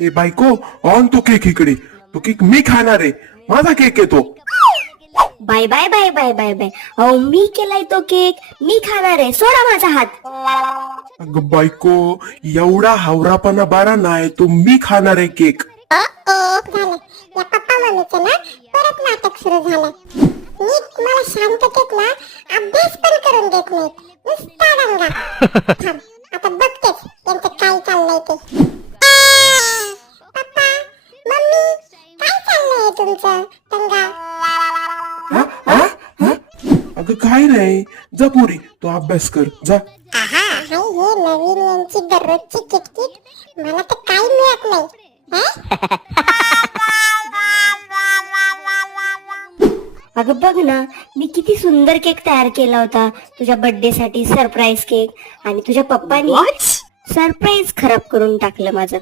ए बायको, ऑन तो केक इकडे. तो केक मी खाणार आहे. माझा केक आहे तो. Bye bye bye bye bye bye. अहो मी केलाय तो केक, मी खाणार आहे. सोडा माझा हात. अगं बायको, एवढा हावरापणा बारा नाही. तो मी खाणार आहे केक. झालं या पप्पा मम्मीचं ना परत नाटक सुरू झालं. नीट मला शांततेत ना अभ्यास पण करून देत नाहीत. नुसता दंगा. थांब, आता बघतेच यांचं काय चाललंय ते. पप्पा मम्मी काय चाललंय तुमचं दंगा? हा? हा? हा? अगं काय नाही. जा पोरी, तो अभ्यास कर जा. आहा, हाय हे नवीन यांची दररोजची किटकिट. मला तर काही मिळत नाही. अगं बघ ना, मी किती सुंदर केक तयार केला होता तुझ्या बर्थडे साठी, सरप्राईज केक. आणि तुझ्या पप्पानी सरप्राईज खराब करून टाकलं माझं.